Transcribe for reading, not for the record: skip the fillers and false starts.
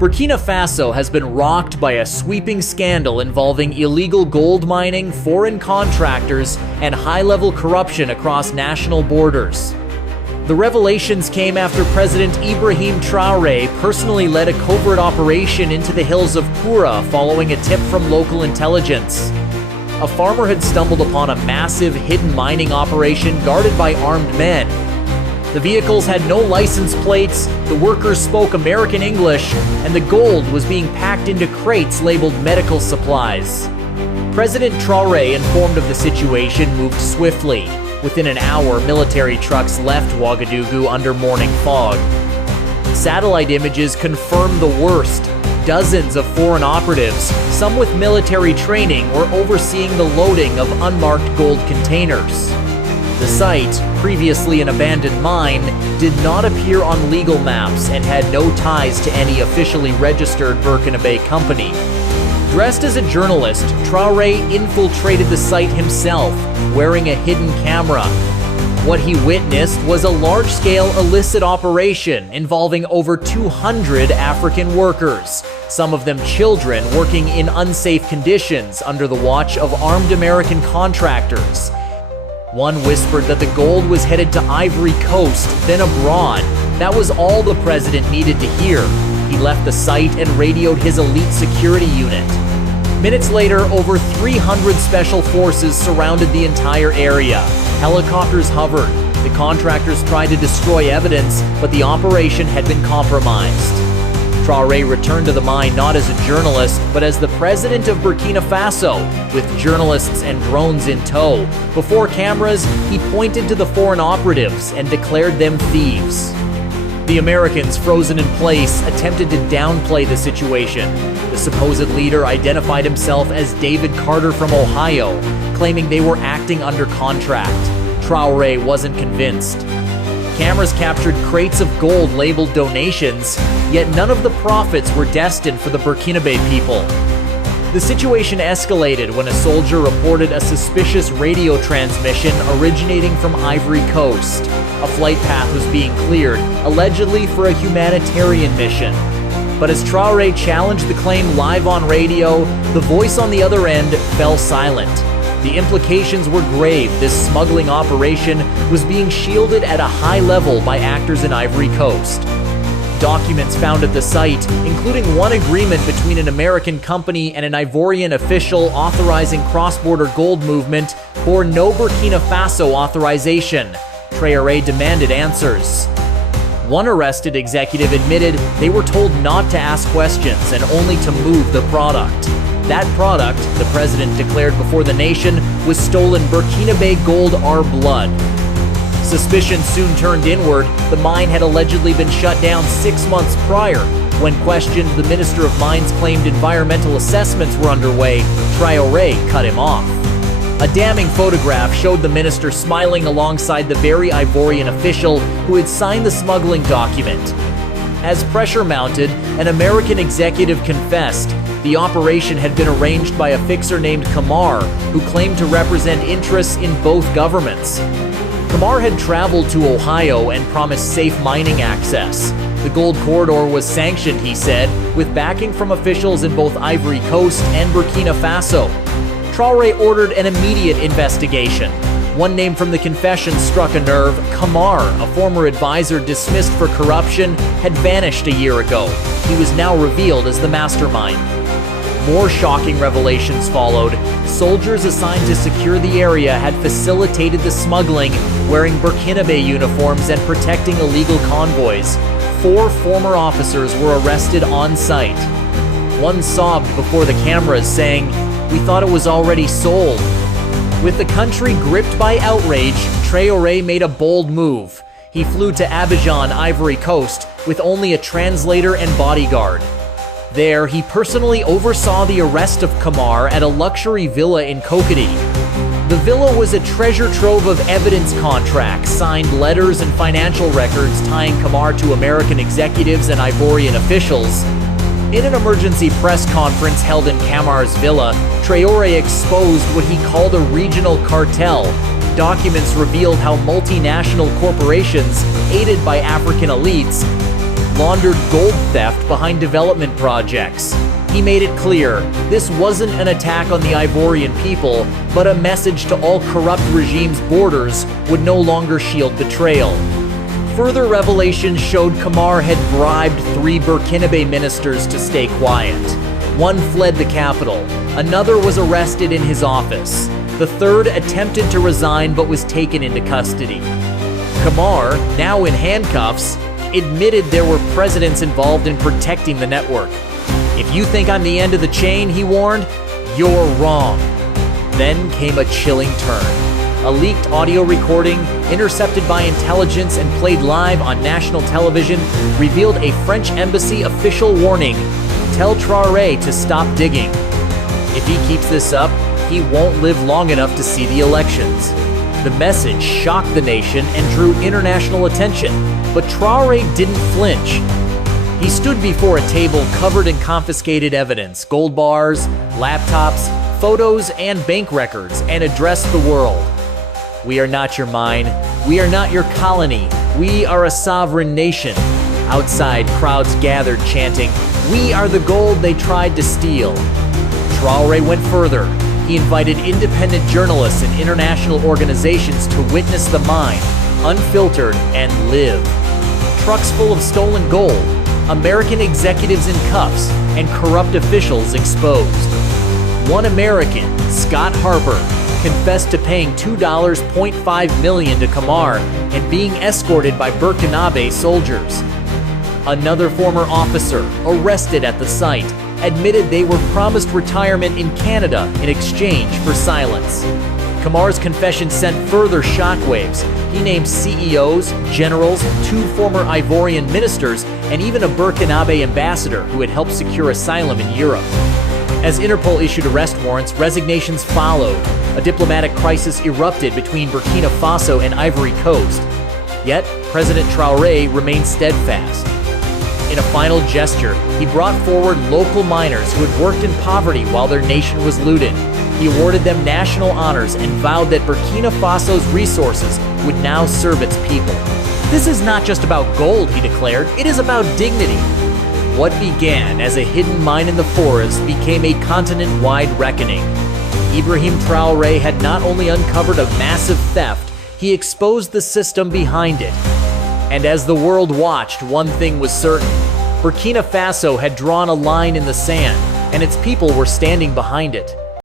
Burkina Faso has been rocked by a sweeping scandal involving illegal gold mining, foreign contractors, and high-level corruption across national borders. The revelations came after President Ibrahim Traoré personally led a covert operation into the hills of Pura following a tip from local intelligence. A farmer had stumbled upon a massive hidden mining operation guarded by armed men. The vehicles had no license plates, the workers spoke American English, and the gold was being packed into crates labeled medical supplies. President Traoré, informed of the situation, moved swiftly. Within an hour, military trucks left Ouagadougou under morning fog. Satellite images confirmed the worst. Dozens of foreign operatives, some with military training, were overseeing the loading of unmarked gold containers. The site, previously an abandoned mine, did not appear on legal maps and had no ties to any officially registered Burkina company. Dressed as a journalist, Traoré infiltrated the site himself, wearing a hidden camera. What he witnessed was a large-scale illicit operation involving over 200 African workers, some of them children working in unsafe conditions under the watch of armed American contractors. One whispered that the gold was headed to Ivory Coast, then abroad. That was all the president needed to hear. He left the site and radioed his elite security unit. Minutes later, over 300 special forces surrounded the entire area. Helicopters hovered. The contractors tried to destroy evidence, but the operation had been compromised. Traoré returned to the mine not as a journalist, but as the president of Burkina Faso, with journalists and drones in tow. Before cameras, he pointed to the foreign operatives and declared them thieves. The Americans, frozen in place, attempted to downplay the situation. The supposed leader identified himself as David Carter from Ohio, claiming they were acting under contract. Traoré wasn't convinced. Cameras captured crates of gold labeled donations, yet none of the profits were destined for the Burkinabe people. The situation escalated when a soldier reported a suspicious radio transmission originating from Ivory Coast. A flight path was being cleared, allegedly for a humanitarian mission. But as Traoré challenged the claim live on radio, the voice on the other end fell silent. The implications were grave. This smuggling operation was being shielded at a high level by actors in Ivory Coast. Documents found at the site, including one agreement between an American company and an Ivorian official authorizing cross-border gold movement, bore no Burkina Faso authorization. Traoré demanded answers. One arrested executive admitted they were told not to ask questions and only to move the product. That product, the president declared before the nation, was stolen Burkinabe gold, our blood. Suspicion soon turned inward. The mine had allegedly been shut down 6 months prior. When questioned, the Minister of Mines claimed environmental assessments were underway. Traoré cut him off. A damning photograph showed the minister smiling alongside the very Ivorian official who had signed the smuggling document. As pressure mounted, an American executive confessed the operation had been arranged by a fixer named Kamar, who claimed to represent interests in both governments. Kamar had traveled to Ohio and promised safe mining access. The gold corridor was sanctioned, he said, with backing from officials in both Ivory Coast and Burkina Faso. Traoré ordered an immediate investigation. One name from the confession struck a nerve. Kamar, a former advisor dismissed for corruption, had vanished a year ago. He was now revealed as the mastermind. More shocking revelations followed. Soldiers assigned to secure the area had facilitated the smuggling, wearing Burkinabe uniforms and protecting illegal convoys. 4 former officers were arrested on site. One sobbed before the cameras, saying, "We thought it was already sold." With the country gripped by outrage, Traoré made a bold move. He flew to Abidjan, Ivory Coast, with only a translator and bodyguard. There, he personally oversaw the arrest of Kamar at a luxury villa in Cocody. The villa was a treasure trove of evidence contracts, signed letters and financial records tying Kamar to American executives and Ivorian officials. In an emergency press conference held in Kamar's villa, Traoré exposed what he called a regional cartel. Documents revealed how multinational corporations, aided by African elites, laundered gold theft behind development projects. He made it clear this wasn't an attack on the Ivorian people, but a message to all corrupt regimes' borders would no longer shield betrayal. Further revelations showed Camara had bribed 3 Burkinabe ministers to stay quiet. One fled the capital, another was arrested in his office. The third attempted to resign but was taken into custody. Camara, now in handcuffs, admitted there were presidents involved in protecting the network. "If you think I'm the end of the chain," he warned, "you're wrong." Then came a chilling turn. A leaked audio recording, intercepted by intelligence and played live on national television, revealed a French embassy official warning, "Tell Traore to stop digging. If he keeps this up, he won't live long enough to see the elections." The message shocked the nation and drew international attention, but Traore didn't flinch. He stood before a table covered in confiscated evidence, gold bars, laptops, photos, and bank records, and addressed the world. "We are not your mine. We are not your colony. We are a sovereign nation." Outside, crowds gathered chanting, "We are the gold they tried to steal." Traore went further. He invited independent journalists and international organizations to witness the mine, unfiltered and live. Trucks full of stolen gold, American executives in cuffs, and corrupt officials exposed. One American, Scott Harper, confessed to paying $2.5 million to Camara and being escorted by Burkinabe soldiers. Another former officer, arrested at the site, admitted they were promised retirement in Canada in exchange for silence. Camara's confession sent further shockwaves. He named CEOs, generals, 2 former Ivorian ministers, and even a Burkinabe ambassador who had helped secure asylum in Europe. As Interpol issued arrest warrants, resignations followed. A diplomatic crisis erupted between Burkina Faso and Ivory Coast. Yet, President Traoré remained steadfast. In a final gesture, he brought forward local miners who had worked in poverty while their nation was looted. He awarded them national honors and vowed that Burkina Faso's resources would now serve its people. "This is not just about gold," he declared, "it is about dignity." What began as a hidden mine in the forest became a continent-wide reckoning. Ibrahim Traoré had not only uncovered a massive theft, he exposed the system behind it. And as the world watched, one thing was certain. Burkina Faso had drawn a line in the sand, and its people were standing behind it.